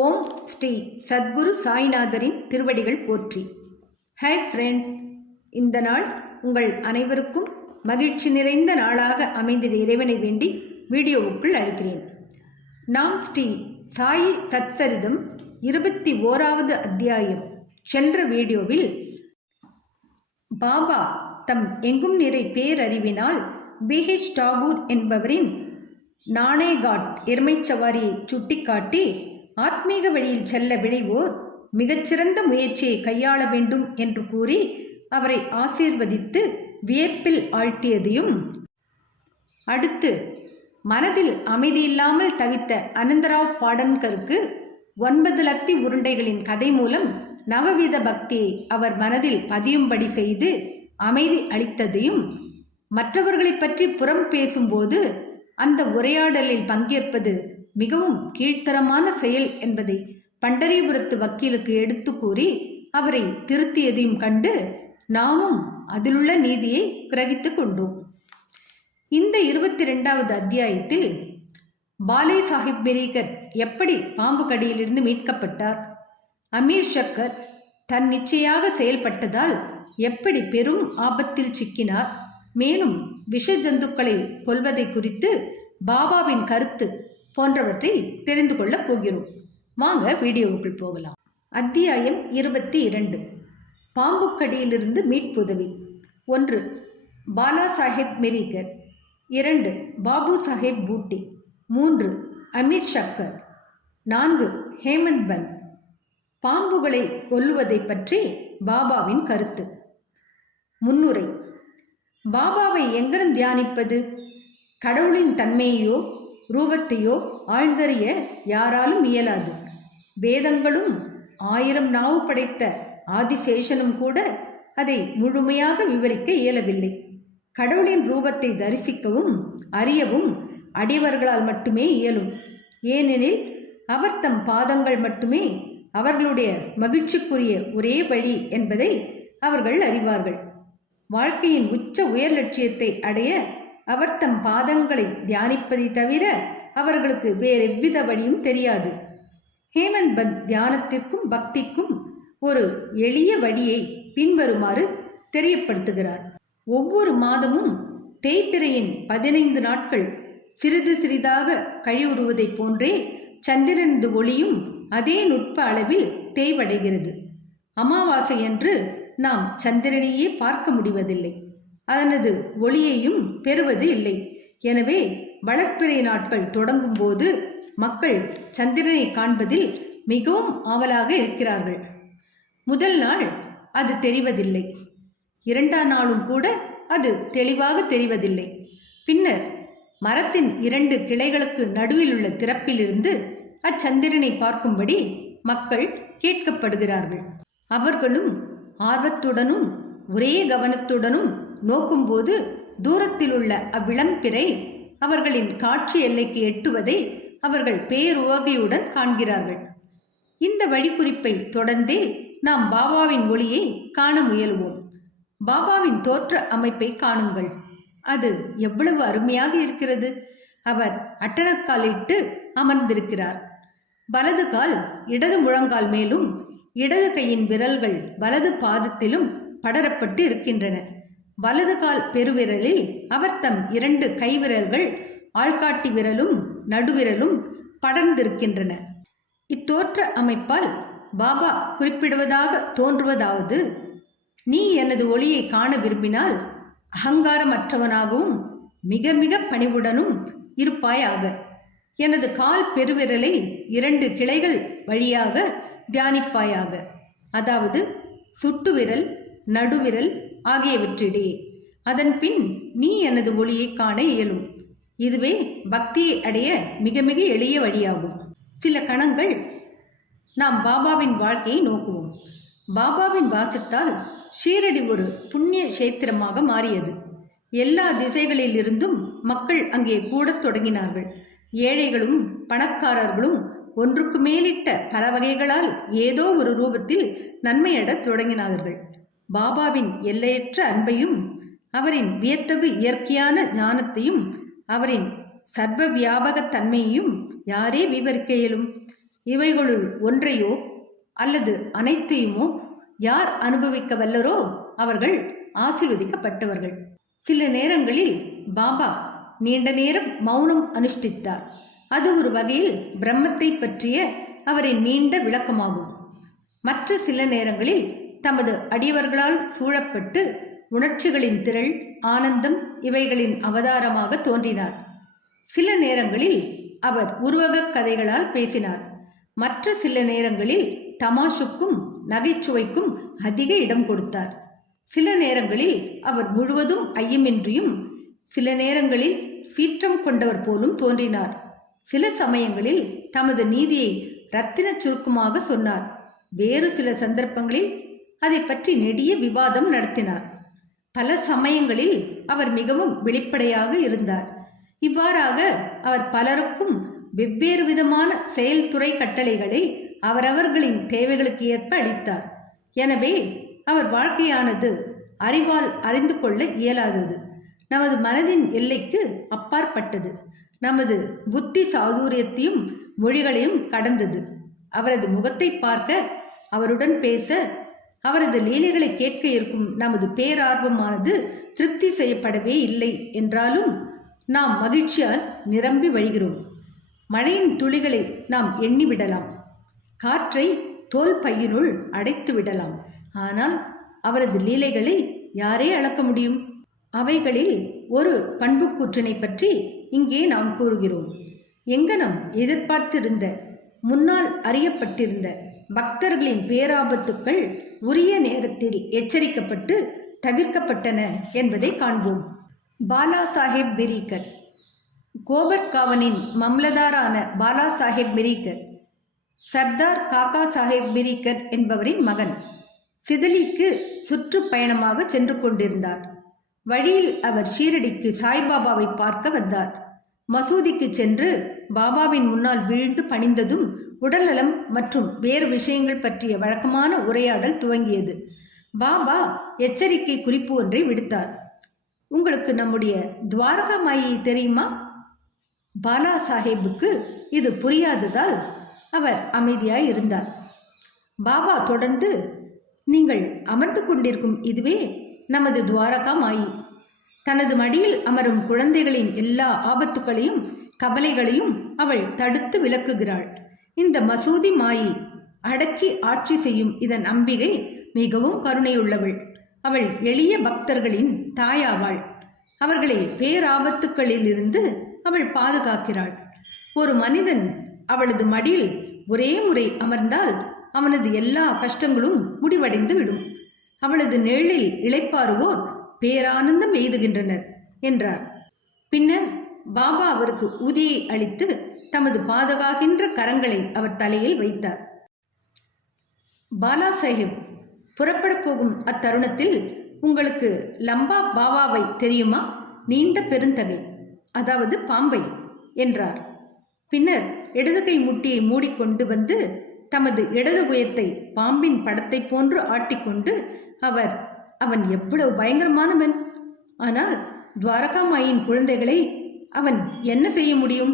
ஓம் ஸ்ரீ சத்குரு சாய்நாதரின் திருவடிகள் போற்றி. Hi friends, இந்த நாள் உங்கள் அனைவருக்கும் மகிழ்ச்சி நிறைந்த நாளாக அமைந்திட இறைவனை வேண்டி வீடியோவுக்குள் அழைக்கிறேன். நாம் ஸ்ரீ சாயி சச்சரிதம் 21வது அத்தியாயம் சென்ற வீடியோவில் பாபா தம் எங்கும் நிறை பேரறிவினால் BH டாகூர் என்பவரின் நானேகாட் எருமைச் சவாரியை சுட்டிக்காட்டி ஆத்மீக வழியில் செல்ல விழைவோர் மிகச்சிறந்த முயற்சியை கையாள வேண்டும் என்று கூறி அவரை ஆசீர்வதித்து வியப்பில் ஆழ்த்தியதையும், அடுத்து மனதில் அமைதியில்லாமல் தவித்த அனந்தராவ் பாடன்கருக்கு 9 லத்தி உருண்டைகளின் கதை மூலம் நவவித பக்தியை அவர் மனதில் பதியும்படி செய்து அமைதி அளித்ததையும், மற்றவர்களை பற்றி புறம் பேசும்போது அந்த உரையாடலில் பங்கேற்பது மிகவும் கீழ்த்தரமான செயல் என்பதை பண்டரிபுரத்து வக்கீலுக்கு எடுத்து கூறி அவரை திருத்தியதையும் கண்டு நாமும் அதிலுள்ள நீதியை கிரகித்து கொண்டோம். இந்த 22வது அத்தியாயத்தில் பாலே சாஹிப் மிரிகர் எப்படி பாம்பு கடியிலிருந்து மீட்கப்பட்டார், அமீர் ஷக்கர் தன்னிச்சையாக செயல்பட்டதால் எப்படி பெரும் ஆபத்தில் சிக்கினார், மேலும் விஷ ஜந்துக்களை கொல்வதை குறித்து பாபாவின் கருத்து போன்றவற்றை தெரிந்து கொள்ளப் போகிறோம். வாங்க வீடியோவுக்குள் போகலாம். அத்தியாயம் 22. பாம்புக்கடியிலிருந்து மீட்புதவி. 1. பாலா சாஹேப் மிரிகர். 2. பாபு சாஹேப் பூட்டி. 3. அமீர் ஷக்கர். 4. ஹேமந்த் பந்த். பாம்புகளை கொல்லுவதை பற்றி பாபாவின் கருத்து. முன்னுரை. பாபாவை எங்கனம் தியானிப்பது? கடவுளின் தன்மையோ ரூபத்தையோ ஆழ்ந்தறிய யாராலும் இயலாது. வேதங்களும் 1000 நாவு படைத்த ஆதிசேஷனும் கூட அதை முழுமையாக விவரிக்க இயலவில்லை. கடவுளின் ரூபத்தை தரிசிக்கவும் அறியவும் அடியவர்களால் மட்டுமே இயலும். ஏனெனில் அவர் தம் பாதங்கள் மட்டுமே அவர்களுடைய மகிழ்ச்சிக்குரிய ஒரே வழி என்பதை அவர்கள் அறிவார்கள். வாழ்க்கையின் உச்ச உயர் லட்சியத்தை அடைய அவர் தம் பாதங்களை தியானிப்பதை தவிர அவர்களுக்கு வேறெவ்வித வழியும் தெரியாது. ஹேமந்த் பந்த் தியானத்திற்கும் பக்திக்கும் ஒரு எளிய வழியை பின்வருமாறு தெரியப்படுத்துகிறார். ஒவ்வொரு மாதமும் தேய்பிறையின் 15 நாட்கள் சிறிது சிறிதாக கழிவுறுவதைப் போன்றே சந்திரனது ஒளியும் அதே நுட்ப அளவில் தேய்வடைகிறது. அமாவாசையன்று நாம் சந்திரனையே பார்க்க முடிவதில்லை, அதனது ஒளியையும் பெறுவது இல்லை. எனவே வளர்ப்பிறை நாட்கள் தொடங்கும் போது மக்கள் சந்திரனை காண்பதில் மிகவும் ஆவலாக இருக்கிறார்கள். முதல் நாள் அது தெரிவதில்லை, 2ஆம் நாளும் கூட அது தெளிவாக தெரிவதில்லை. பின்னர் மரத்தின் 2 கிளைகளுக்கு நடுவில் உள்ள திறப்பிலிருந்து அச்சந்திரனை பார்க்கும்படி மக்கள் கேட்கப்படுகிறார்கள். அவர்களும் ஆர்வத்துடனும் ஒரே கவனத்துடனும் நோக்கும்போது தூரத்தில் உள்ள அவ்விளம்பிறை அவர்களின் காட்சி எல்லைக்கு எட்டுவதை அவர்கள் பேருவகையுடன் காண்கிறார்கள். இந்த வழிக்குறிப்பை தொடர்ந்தே நாம் பாபாவின் ஒளியை காண முயலுவோம். பாபாவின் தோற்ற அமைப்பை காணுங்கள், அது எவ்வளவு அருமையாக இருக்கிறது. அவர் அட்டனக்காலிட்டு அமர்ந்திருக்கிறார். வலது கால் இடது முழங்கால் மேலும் இடது கையின் விரல்கள் வலது பாதத்திலும் படரப்பட்டு இருக்கின்றன. வலது கால் பெருவிரலில் அவர் தம் 2 கைவிரல்கள் ஆள்காட்டி விரலும் நடுவிரலும் படர்ந்திருக்கின்றன. இத்தோற்ற அமைப்பால் பாபா குறிப்பிடுவதாக தோன்றுவதாவது, நீ எனது ஒளியை காண விரும்பினால் அகங்காரமற்றவனாகவும் மிக மிக பணிவுடனும் இருப்பாயாக. எனது கால் பெருவிரலை 2 கிளைகள் வழியாக தியானிப்பாயாக, அதாவது சுட்டுவிரல் நடுவிரல் ஆகியவற்றிடையே. அதன் பின் நீ எனது ஒளியை காண இயலும். இதுவே பக்தியை அடைய மிக மிக எளிய வழியாகும். சில கணங்கள் நாம் பாபாவின் வாழ்க்கையை நோக்குவோம். பாபாவின் வாசத்தால் ஷீரடி ஒரு புண்ணிய கஷேத்திரமாக மாறியது. எல்லா திசைகளில் இருந்தும் மக்கள் அங்கே கூடத் தொடங்கினார்கள். ஏழைகளும் பணக்காரர்களும் ஒன்றுக்கு மேலிட்ட பல வகைகளால் ஏதோ ஒரு ரூபத்தில் நன்மையடத் தொடங்கினார்கள். பாபாவின் எல்லையற்ற அன்பையும் அவரின் வியத்தகு இயற்கையான ஞானத்தையும் அவரின் சர்வ வியாபகத்தன்மையையும் யாரே விவரிக்க இயலும்? இவைகளுள் ஒன்றையோ அல்லது அனைத்தையுமோ யார் அனுபவிக்க வல்லரோ அவர்கள் ஆசீர்வதிக்கப்பட்டவர்கள். சில நேரங்களில் பாபா நீண்ட நேரம் மௌனம் அனுஷ்டித்தார். அது ஒரு வகையில் பிரம்மத்தை பற்றிய அவரின் நீண்ட விளக்கமாகும். மற்ற சில நேரங்களில் தமது அடியவர்களால் சூழப்பட்டு உணர்ச்சிகளின் திரள், ஆனந்தம் இவைகளின் அவதாரமாக தோன்றினார். சில நேரங்களில் அவர் உருவகக் கதைகளால் பேசினார். மற்ற சில நேரங்களில் தமாஷுக்கும் நகைச்சுவைக்கும் அதிக இடம் கொடுத்தார். சில நேரங்களில் அவர் முழுவதும் ஐயமின்றியும், சில நேரங்களில் சீற்றம் கொண்டவர் போலும் தோன்றினார். சில சமயங்களில் தமது நீதியை இரத்தின சுருக்கமாக சொன்னார். வேறு சில சந்தர்ப்பங்களில் அதை பற்றி நெடிய விவாதம் நடத்தினார். பல சமயங்களில் அவர் மிகவும் வெளிப்படையாக இருந்தார். இவ்வாறாக அவர் பலருக்கும் வெவ்வேறு விதமான செயல்துறை கட்டளைகளை அவரவர்களின் தேவைகளுக்கு ஏற்ப அளித்தார். எனவே அவர் வாழ்க்கையானது அறிவால் அறிந்து கொள்ள இயலாதது, நமது மனதின் எல்லைக்கு அப்பாற்பட்டது, நமது புத்தி சாதுரியத்தையும் மொழிகளையும் கடந்தது. அவரது முகத்தை பார்க்க, அவருடன் பேச, அவரது லீலைகளை கேட்க இருக்கும் நமது பேரார்வமானது திருப்தி செய்யப்படவே இல்லை என்றாலும் நாம் மகிழ்ச்சியால் நிரம்பி வழிகிறோம். மழையின் துளிகளை நாம் எண்ணிவிடலாம், காற்றை தோல் பையினுள் அடைத்து விடலாம். ஆனால் அவரது லீலைகளை யாரே அளக்க முடியும்? அவைகளில் ஒரு பண்புக்கூற்றினை பற்றி இங்கே நாம் கூறுகிறோம். எங்கனம் எதிர்பார்த்திருந்த, முன்னால் அறியப்பட்டிருந்த பக்தர்களின் பேராபத்துக்கள் உரிய நேரத்தில் எச்சரிக்கப்பட்டு தவிர்க்கப்பட்டன என்பதை காண்போம். பாலா சாஹேப் பிரீகர், கோபர்காவனின் மம்லதாரான பாலா சாஹேப் பிரீகர் சர்தார் காக்கா சாஹேப் பிரீகர் என்பவரின் மகன். சிதலிக்கு சுற்றுப்பயணமாக சென்று கொண்டிருந்தார். வழியில் அவர் ஷீரடிக்கு சாய்பாபாவை பார்க்க வந்தார். மசூதிக்கு சென்று பாபாவின் முன்னால் வீழ்ந்து பணிந்ததும் உடல்நலம் மற்றும் வேறு விஷயங்கள் பற்றிய வழக்கமான உரையாடல் துவங்கியது. பாபா எச்சரிக்கை குறிப்பு ஒன்றை விடுத்தார். உங்களுக்கு நம்முடைய துவாரகா மாயை தெரியுமா? பாலா சாஹேபுக்கு இது புரியாததால் அவர் அமைதியாய் இருந்தார். பாபா தொடர்ந்து, நீங்கள் அமர்ந்து கொண்டிருக்கும் இதுவே நமது துவாரகா மாயி. தனது மடியில் அமரும் குழந்தைகளின் எல்லா ஆபத்துகளையும் கவலைகளையும் அவள் தடுத்து விலக்குகிறாள். இந்த மசூதி மாயி அடக்கி ஆட்சி செய்யும் இதன் அம்பிகை மிகவும் கருணையுள்ளவள். அவள் எளிய பக்தர்களின் தாயாவாள். அவர்களை பேராபத்துக்களிலிருந்து அவள் பாதுகாக்கிறாள். ஒரு மனிதன் அவளது மடியில் ஒரே முறை அமர்ந்தால் அவனது எல்லா கஷ்டங்களும் முடிவடைந்து விடும். அவளது நிழலில் இளைப்பாறுவோர் பேரானந்தம் எய்துகின்றனர் என்றார். பின்னர் பாபா அவருக்கு ஊதியை அளித்து தமது பாதுகாக்கின்ற கரங்களை அவர் தலையில் வைத்தார். பாலா சாஹேப் புறப்பட போகும் அத்தருணத்தில், உங்களுக்கு லம்பா பாபாவை தெரியுமா? நீண்ட பெருந்தகை, அதாவது பாம்பை என்றார். பின்னர் இடதுகை முட்டியை மூடிக்கொண்டு வந்து தமது இடது புயத்தை பாம்பின் படத்தை போன்று ஆட்டிக்கொண்டு அவன் எவ்வளவு பயங்கரமானவன்! ஆனால் துவாரகா மாயின் குழந்தைகளை அவன் என்ன செய்ய முடியும்?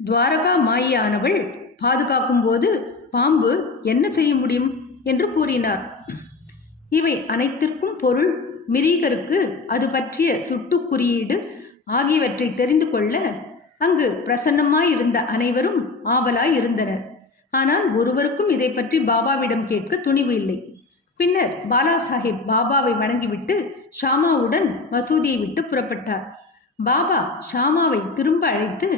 துவாரகா மாயானவள் பாதுகாக்கும் போது பாம்பு என்ன செய்ய முடியும் என்று கூறினார். இவை அனைத்திற்கும் பொருள் மிரீகருக்கு அது பற்றிய சுட்டு குறியீடு ஆகியவற்றை தெரிந்து கொள்ள அங்கு பிரசன்னமாயிருந்த அனைவரும் ஆவலாய் இருந்தனர். ஆனால் ஒருவருக்கும் இதை பற்றி பாபாவிடம் கேட்க துணிவு இல்லை. பின்னர் பாலா சாஹேப் பாபாவை வணங்கிவிட்டு ஷாமாவுடன் மசூதியை விட்டு புறப்பட்டார். பாபா ஷாமாவை திரும்ப அழைத்து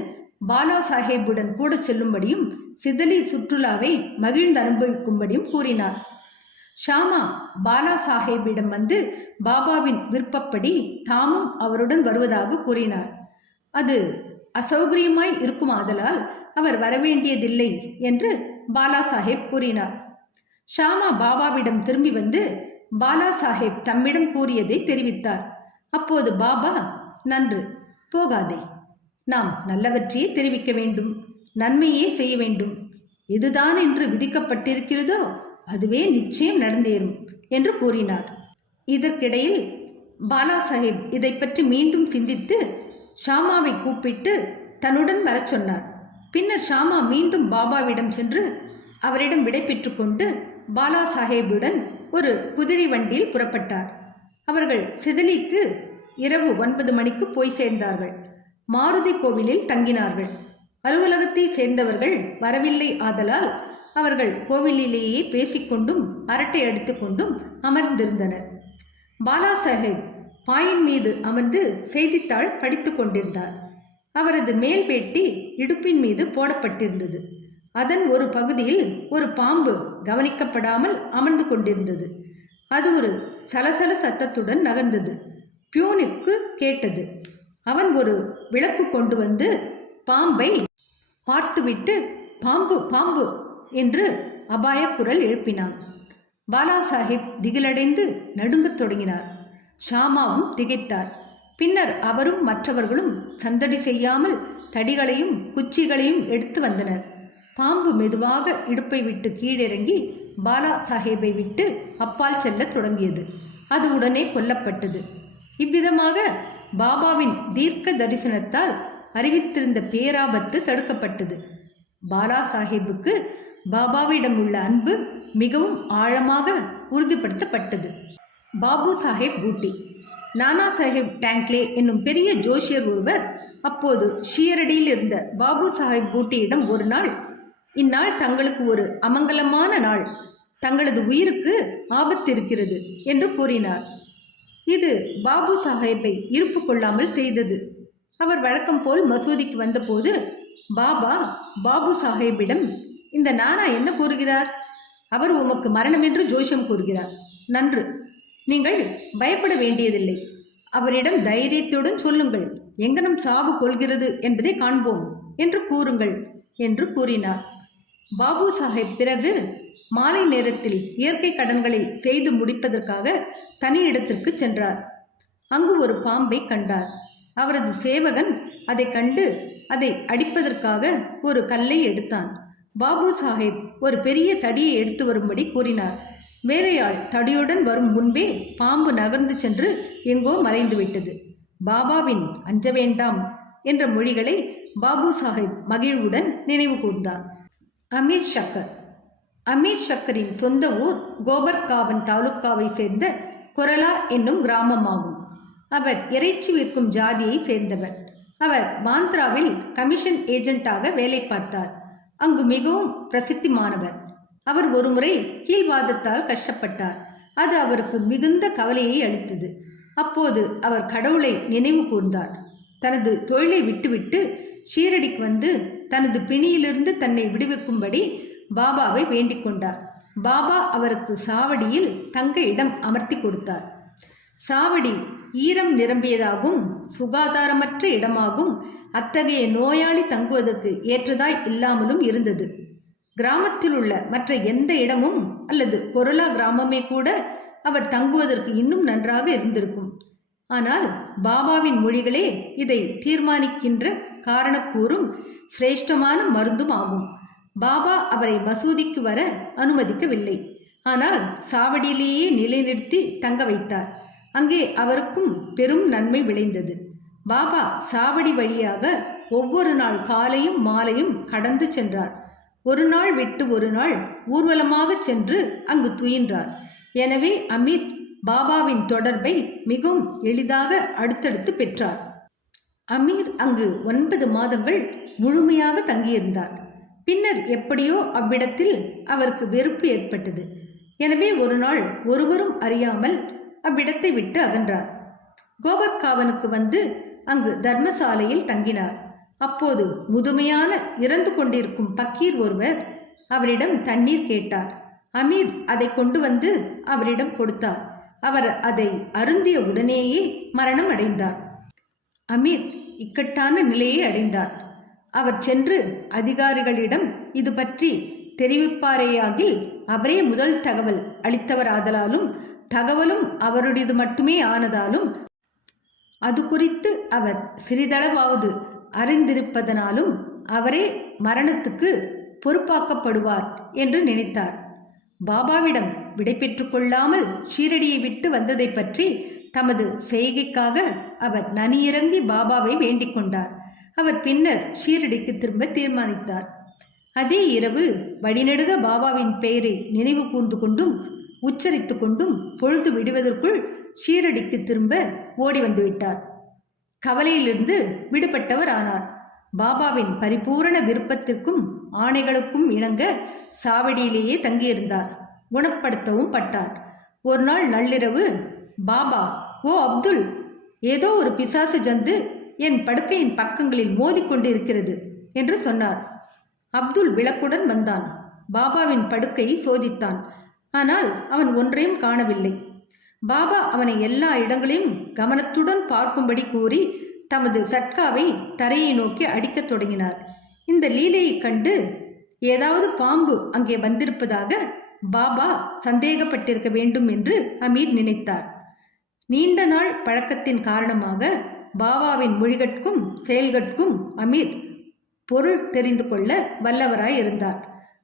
பாலா சாஹேப்புடன் கூட செல்லும்படியும் சிதலி சுற்றுலாவை மகிழ்ந்து அனுபவிக்கும்படியும் கூறினார். ஷாமா பாலா சாஹேப்பிடம் வந்து பாபாவின் விருப்பப்படி தாமும் அவருடன் வருவதாக கூறினார். அது அசௌகரியமாய் இருக்குமாதலால் அவர் வரவேண்டியதில்லை என்று பாலா சாஹேப் கூறினார். ஷாமா பாபாவிடம் திரும்பி வந்து பாலா சாஹேப் தம்மிடம் கூறியதை தெரிவித்தார். அப்போது பாபா, நன்று, போகாதே. நாம் நல்லவற்றையே தெரிவிக்க வேண்டும், நன்மையே செய்ய வேண்டும். எதுதான் என்று விதிக்கப்பட்டிருக்கிறதோ அதுவே நிச்சயம் நடந்தேறும் என்று கூறினார். இதற்கிடையில் பாலா சாஹேப் இதை பற்றி மீண்டும் சிந்தித்து ஷாமாவை கூப்பிட்டு தன்னுடன் வரச் சொன்னார். பின்னர் ஷாமா மீண்டும் பாபாவிடம் சென்று அவரிடம் விடை பெற்று கொண்டு பாலா சாஹேபுடன் ஒரு குதிரை வண்டியில் புறப்பட்டார். அவர்கள் சிதலிக்கு இரவு 9 மணிக்கு போய் சேர்ந்தார்கள். மாருதி கோவிலில் தங்கினார்கள். அலுவலகத்தை சேர்ந்தவர்கள் வரவில்லை ஆதலால் அவர்கள் கோவிலிலேயே பேசிக்கொண்டும் அரட்டை அடித்துக்கொண்டும் அமர்ந்திருந்தனர். பாலா சாஹேப் பாயின் மீது அமர்ந்து செய்தித்தாள் படித்து கொண்டிருந்தார். அவரது மேல் வேட்டி இடுப்பின் மீது போடப்பட்டிருந்தது. அதன் ஒரு பகுதியில் ஒரு பாம்பு கவனிக்கப்படாமல் அமர்ந்து கொண்டிருந்தது. அது ஒரு சலசல சத்தத்துடன் நகர்ந்தது. பியூனுக்கு கேட்டது. அவன் ஒரு விளக்கு கொண்டு வந்து பாம்பை பார்த்துவிட்டு பாம்பு பாம்பு என்று அபாய குரல் எழுப்பினான். பாலா சாஹிப் திகிலடைந்து நடுங்கத் தொடங்கினார். ஷாமாவும் திகைத்தார். பின்னர் அவரும் மற்றவர்களும் சந்தடி செய்யாமல் தடிகளையும் குச்சிகளையும் எடுத்து வந்தனர். பாம்பு மெதுவாக இடுப்பை விட்டு கீழிறங்கி பாலா சாஹேபை விட்டு அப்பால் செல்ல தொடங்கியது. அது உடனே கொல்லப்பட்டது. இவ்விதமாக பாபாவின் தீர்க்க தரிசனத்தால் அறிவித்திருந்த பேராபத்து தடுக்கப்பட்டது. பாலா சாஹேபுக்கு பாபாவிடம் உள்ள அன்பு மிகவும் ஆழமாக உறுதிப்படுத்தப்பட்டது. பாபு சாஹேப் பூட்டி. நானா சாஹேப் டாங்க்லே என்னும் பெரிய ஜோஷியர் ஒருவர் அப்போது ஷீரடியில் இருந்த பாபு சாஹேப் பூட்டியிடம் ஒரு நாள், இந்நாள் தங்களுக்கு ஒரு அமங்கலமான நாள், தங்களது உயிருக்கு ஆபத்து இருக்கிறது என்று கூறினார். இது பாபு சாஹேப்பை இருப்பு கொள்ளாமல் செய்தது. அவர் வழக்கம் போல் மசூதிக்கு வந்தபோது பாபு சாஹேப்பிடம், இந்த நானா என்ன கூறுகிறார்? அவர் உமக்கு மரணம் என்று ஜோஷம் கூறுகிறார். நன்று, நீங்கள் பயப்பட வேண்டியதில்லை. அவரிடம் தைரியத்துடன் சொல்லுங்கள், எங்கனம் சாவு கொள்கிறது என்பதை காண்போம் என்று கூறுங்கள் என்று கூறினார். பாபு சாஹேப் பிறகு மாலை நேரத்தில் இயற்கை கடன்களை செய்து முடிப்பதற்காக தனி இடத்திற்கு சென்றார். அங்கு ஒரு பாம்பை கண்டார். அவரது சேவகன் அதை கண்டு அதை அடிப்பதற்காக ஒரு கல்லை எடுத்தான். பாபு சாஹேப் ஒரு பெரிய தடியை எடுத்து வரும்படி கூறினார். வேலையாள் தடியுடன் வரும் முன்பே பாம்பு நகர்ந்து சென்று எங்கோ மறைந்துவிட்டது. பாபாவின் அஞ்ச வேண்டாம் என்ற மொழிகளை பாபு சாஹேப் மகிழ்வுடன் நினைவு கூர்ந்தார். அமீர் ஷக்கர். அமீர் ஷக்கரின் சொந்த ஊர் கோபர்காவன் தாலுக்காவை சேர்ந்த கொரலா என்னும் கிராமமாகும். அவர் இறைச்சி விற்கும் ஜாதியை சேர்ந்தவர். அவர் பாந்த்ராவில் கமிஷன் ஏஜென்ட்டாக வேலை பார்த்தார். அங்கு மிகவும் பிரசித்திமானவர். அவர் ஒருமுறை கீழ்வாதத்தால் கஷ்டப்பட்டார். அது அவருக்கு மிகுந்த கவலையை அளித்தது. அப்போது அவர் கடவுளை நினைவு கூர்ந்தார். தனது தொழிலை விட்டுவிட்டு ஷீரடிக்கு வந்து தனது பிணியிலிருந்து தன்னை விடுவிக்கும்படி பாபாவை வேண்டிக் கொண்டார். பாபா அவருக்கு சாவடியில் தங்க இடம் அமர்த்தி கொடுத்தார். சாவடி ஈரம் நிரம்பியதாகவும் சுகாதாரமற்ற இடமாகும் அத்தகைய நோயாளி தங்குவதற்கு ஏற்றதாய் இல்லாமலும் இருந்தது. கிராமத்தில் உள்ள மற்ற எந்த இடமும் அல்லது கொரலா கிராமமே கூட அவர் தங்குவதற்கு இன்னும் நன்றாக இருந்திருக்கும். ஆனால் பாபாவின் மொழிகளே இதை தீர்மானிக்கின்ற காரணக்கூறும் சிரேஷ்டமான மருந்தும் ஆகும். பாபா அவரை மசூதிக்கு வர அனுமதிக்கவில்லை. ஆனால் சாவடியிலேயே நிலைநிறுத்தி தங்க வைத்தார். அங்கே அவருக்கும் பெரும் நன்மை விளைந்தது. பாபா சாவடி வழியாக ஒவ்வொரு நாள் காலையும் மாலையும் கடந்து சென்றார். ஒரு நாள் விட்டு ஒரு நாள் ஊர்வலமாக சென்று அங்கு துயின்றார். எனவே அமீர் பாபாவின் தொடர்பை மிகவும் எளிதாக அடுத்தடுத்து பெற்றார். அமீர் அங்கு 9 மாதங்கள் முழுமையாக தங்கியிருந்தார். பின்னர் எப்படியோ அவ்விடத்தில் அவருக்கு வெறுப்பு ஏற்பட்டது. எனவே ஒரு நாள் ஒருவரும் அறியாமல் அவ்விடத்தை விட்டு அகன்றார். கோபர்காவனுக்கு வந்து அங்கு தர்மசாலையில் தங்கினார். அப்போது முதுமையான இறந்து கொண்டிருக்கும் பக்கீர் ஒருவர் அவரிடம் தண்ணீர் கேட்டார். அமீர் அதை கொண்டு வந்து அவரிடம் கொடுத்தார். அவர் அதை அருந்திய உடனேயே மரணம் அடைந்தார். அமீர் இக்கட்டான நிலையை அடைந்தார். அவர் சென்று அதிகாரிகளிடம் இது பற்றி தெரிவிப்பாரேயாகில் அவரே முதல் தகவல் அளித்தவராதலாலும் தகவலும் அவருடையது மட்டுமே ஆனதாலும் அது குறித்து அவர் சிறிதளவாவது அறிந்திருப்பதனாலும் அவரே மரணத்துக்கு பொறுப்பாக்கப்படுவார் என்று நினைத்தார். பாபாவிடம் விடை பெற்று கொள்ளாமல் ஷீரடியை விட்டு வந்ததை பற்றி தமது செய்கைக்காக அவர் நனியிறங்கி பாபாவை வேண்டிக் கொண்டார். அவர் பின்னர் ஷீரடிக்கு திரும்ப தீர்மானித்தார். அதே இரவு வழிநெடுக பாபாவின் பெயரை நினைவு கூர்ந்து கொண்டும் உச்சரித்து கொண்டும் பொழுது விடுவதற்குள் ஷீரடிக்கு திரும்ப ஓடி வந்துவிட்டார். கவலையிலிருந்து விடுபட்டவர் ஆனார். பாபாவின் பரிபூரண விருப்பத்திற்கும் ஆணைகளுக்கும் இணங்க சாவடியிலேயே தங்கியிருந்தார். குணப்படுத்தவும் பட்டார். ஒரு நாள் நள்ளிரவு, பாபா, ஓ அப்துல், ஏதோ ஒரு பிசாசு ஜந்து என் படுக்கையின் பக்கங்களில் மோதிக்கொண்டு இருக்கிறது என்று சொன்னார். அப்துல் விளக்குடன் வந்தான். பாபாவின் படுக்கையை சோதித்தான். ஆனால் அவன் ஒன்றையும் காணவில்லை. பாபா அவனை எல்லா இடங்களையும் கவனத்துடன் பார்க்கும்படி கூறி தமது சட்காவை தரையை நோக்கி அடிக்கத் தொடங்கினார். இந்த லீலையை கண்டு ஏதாவது பாம்பு அங்கே வந்திருப்பதாக பாபா சந்தேகப்பட்டிருக்க வேண்டும் என்று அமீர் நினைத்தார். நீண்ட நாள் பழக்கத்தின் காரணமாக பாபாவின் மொழிகட்கும் செயல்கட்கும் அமீர் பொருள் தெரிந்து கொள்ள வல்லவராய் இருந்தார்.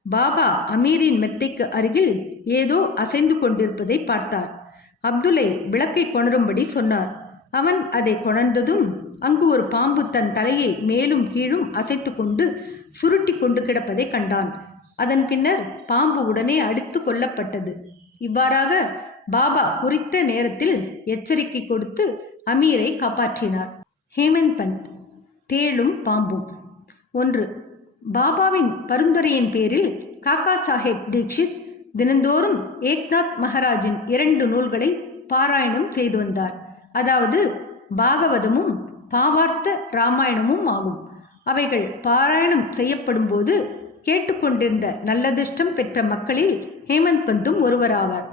பாபா அமீரின் மெத்தைக்கு அருகில் ஏதோ அசைந்து கொண்டிருப்பதை பார்த்தார். அப்துல்லை விளக்கை கொணரும்படி சொன்னார். அவன் அதை கொணர்ந்ததும் அங்கு ஒரு பாம்பு தன் தலையை மேலும் கீழும் அசைத்து கொண்டு சுருட்டி கொண்டு கிடப்பதை கண்டான். அதன் பின்னர் பாம்பு உடனே அடித்து கொல்லப்பட்டது. இவ்வாறாக பாபா குறித்த நேரத்தில் எச்சரிக்கை கொடுத்து அமீரை காப்பாற்றினார். ஹேமந்த் பந்த், தேளும் பாம்பும். 1. பாபாவின் பரிந்துரையின் பேரில் காக்கா சாஹேப் தீக்ஷித் தினந்தோறும் ஏக்நாத் மகாராஜின் 2 நூல்களை பாராயணம் செய்து வந்தார். அதாவது பாகவதமும் பாவார்த்த ராமாயணமும் ஆகும். அவைகள் பாராயணம் செய்யப்படும் போது கேட்டுக்கொண்டிருந்த நல்லதிர்ஷ்டம் பெற்ற மக்களில் ஹேமந்த் பந்தும் ஒருவராவார்.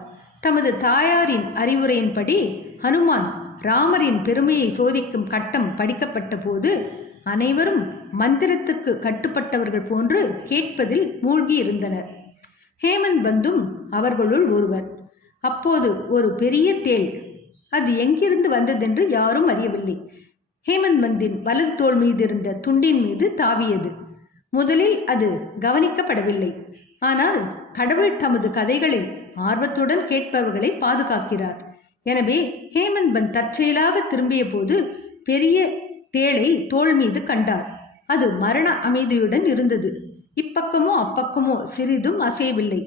தமது தாயாரின் அறிவுரையின்படி ஹனுமான் ராமரின் பெருமையை சோதிக்கும் கட்டம் படிக்கப்பட்ட போது அனைவரும் மந்திரத்திற்கு கட்டுப்பட்டவர்கள் போன்று கேட்பதில் மூழ்கி இருந்தனர். ஹேமந்த் பந்தும் அவர்களுள் ஒருவர். அப்போது ஒரு பெரிய தேள், அது எங்கிருந்து வந்ததென்று யாரும் அறியவில்லை, ஹேமந்த் பந்தின் வலது தோள் மீது இருந்த துண்டின் மீது தாவியது. முதலில் அது கவனிக்கப்படவில்லை. ஆனால் கடவுள் தமது கதைகளை ஆர்வத்துடன் கேட்பவர்களை பாதுகாக்கிறார். எனவே ஹேமந்த் பந்த் தற்செயலாக திரும்பிய போது பெரிய தேளை தோள் மீது கண்டார். அது மரண அமைதியுடன் இருந்தது. இப்பக்கமோ அப்பக்கமோ சிறிதும் அசையவில்லை.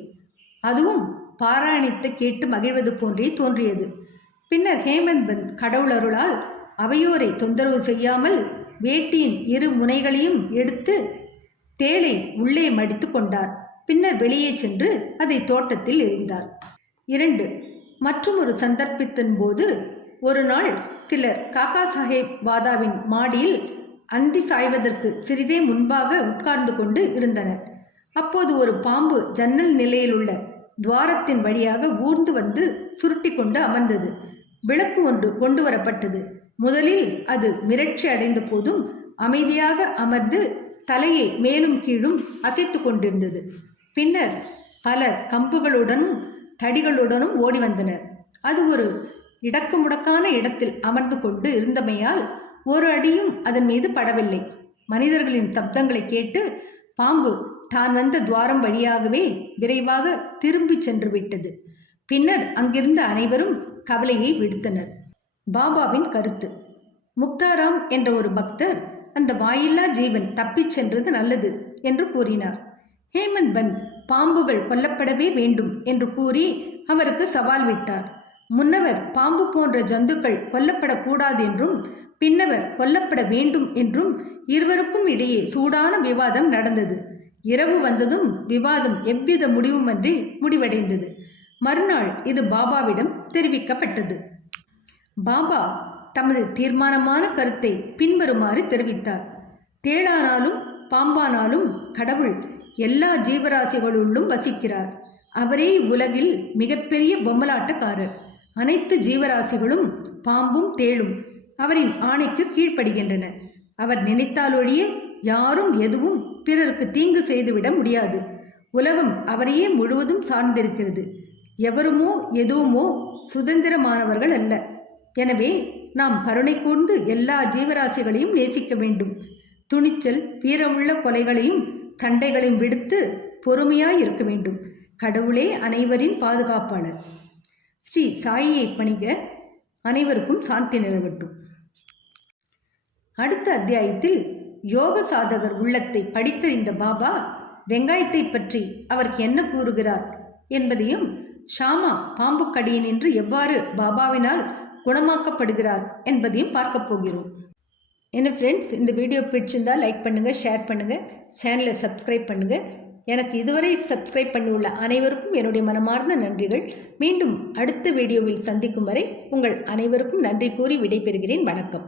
அதுவும் பாராயணித்து கேட்டு மகிழ்வது போன்றே தோன்றியது. பின்னர் ஹேமந்த் பந்த் கடவுளருளால் அவையோரை தொந்தரவு செய்யாமல் வேட்டியின் 2 முனைகளையும் எடுத்து தேளை உள்ளே மடித்து கொண்டார். பின்னர் வெளியே சென்று அதை தோட்டத்தில் எறிந்தார். 2. மற்றும் ஒரு சந்தர்ப்பத்தின் போது ஒரு நாள் சிலர் காக்கா சாஹேப் வாதாவின் மாடியில் அந்தி சாய்வதற்கு சிறிதே முன்பாக உட்கார்ந்து கொண்டு இருந்தனர். அப்போது ஒரு பாம்பு ஜன்னல் நிலையில் உள்ள துவாரத்தின் வழியாக ஊர்ந்து வந்து சுருட்டி கொண்டு அமர்ந்தது. விளக்கு ஒன்று கொண்டு வரப்பட்டது. முதலில் அது மிரட்சி அடைந்த போதும் அமைதியாக அமர்ந்து தலையை மேலும் கீழும் அசைத்து கொண்டிருந்தது. பின்னர் பலர் கம்புகளுடனும் தடிகளுடனும் ஓடி வந்தனர். அது ஒரு இடக்குமுடக்கான இடத்தில் அமர்ந்து கொண்டு இருந்தமையால் ஒரு அடியும் அதன் மீது படவில்லை. மனிதர்களின் சப்தங்களை கேட்டு பாம்பு தான் வந்த துவாரம் வழியாகவே விரைவாக திரும்பி சென்று விட்டது. பின்னர் அங்கிருந்த அனைவரும் கவலையை விடுத்தனர். பாபாவின் கருத்து. முக்தாராம் என்ற ஒரு பக்தர் அந்த வாயில்லா ஜீவன் தப்பிச் சென்றது நல்லது என்று கூறினார். ஹேமந்த் பந்த் பாம்புகள் கொல்லப்படவே வேண்டும் என்று கூறி அவருக்கு சவால் விட்டார். முன்னவர் பாம்பு போன்ற ஜந்துக்கள் கொல்லப்படக்கூடாது என்றும் பின்னவர் கொல்லப்பட வேண்டும் என்றும் இருவருக்கும் இடையே சூடான விவாதம் நடந்தது. இரவு வந்ததும் விவாதம் எவ்வித முடிவுமன்றி முடிவடைந்தது. மறுநாள் இது பாபாவிடம் தெரிவிக்கப்பட்டது. பாபா தமது தீர்மானமான கருத்தை பின்வருமாறு தெரிவித்தார். தேளானாலும் பாம்பானாலும் கடவுள் எல்லா ஜீவராசிகளுள்ளும் வசிக்கிறார். அவரே உலகில் மிகப்பெரிய பொம்மலாட்டக்காரர். அனைத்து ஜீவராசிகளும் பாம்பும் தேளும் அவரின் ஆணைக்கு கீழ்ப்படுகின்றன. அவர் நினைத்தாலொழிய யாரும் எதுவும் பிறருக்கு தீங்கு செய்துவிட முடியாது. உலகம் அவரையே முழுவதும் சார்ந்திருக்கிறது. எவருமோ எதுவுமோ சுதந்திரமானவர்கள் அல்ல. எனவே நாம் கருணை கூர்ந்து எல்லா ஜீவராசிகளையும் நேசிக்க வேண்டும். துணிச்சல் வீரமுள்ள கொலைகளையும் சண்டைகளையும் விடுத்து பொறுமையாய் இருக்க வேண்டும். கடவுளே அனைவரின் பாதுகாப்பாளர். ஸ்ரீ சாயியை பணிக. அனைவருக்கும் சாந்தி நிலவட்டும். அடுத்த அத்தியாயத்தில் யோக சாதகர் உள்ளத்தை படித்தறிந்த பாபா வெங்காயத்தை பற்றி அவருக்கு என்ன கூறுகிறார் என்பதையும், ஷாமா பாம்பு கடியினின்று எவ்வாறு பாபாவினால் குணமாக்கப்படுகிறார் என்பதையும் பார்க்க போகிறோம். என்ன ஃப்ரெண்ட்ஸ், இந்த வீடியோ பிடிச்சிருந்தால் லைக் பண்ணுங்கள், ஷேர் பண்ணுங்கள், சேனலை சப்ஸ்கிரைப் பண்ணுங்கள். எனக்கு இதுவரை சப்ஸ்கிரைப் பண்ணியுள்ள அனைவருக்கும் என்னுடைய மனமார்ந்த நன்றிகள். மீண்டும் அடுத்த வீடியோவில் சந்திக்கும் வரை உங்கள் அனைவருக்கும் நன்றி கூறி விடைபெறுகிறேன். வணக்கம்.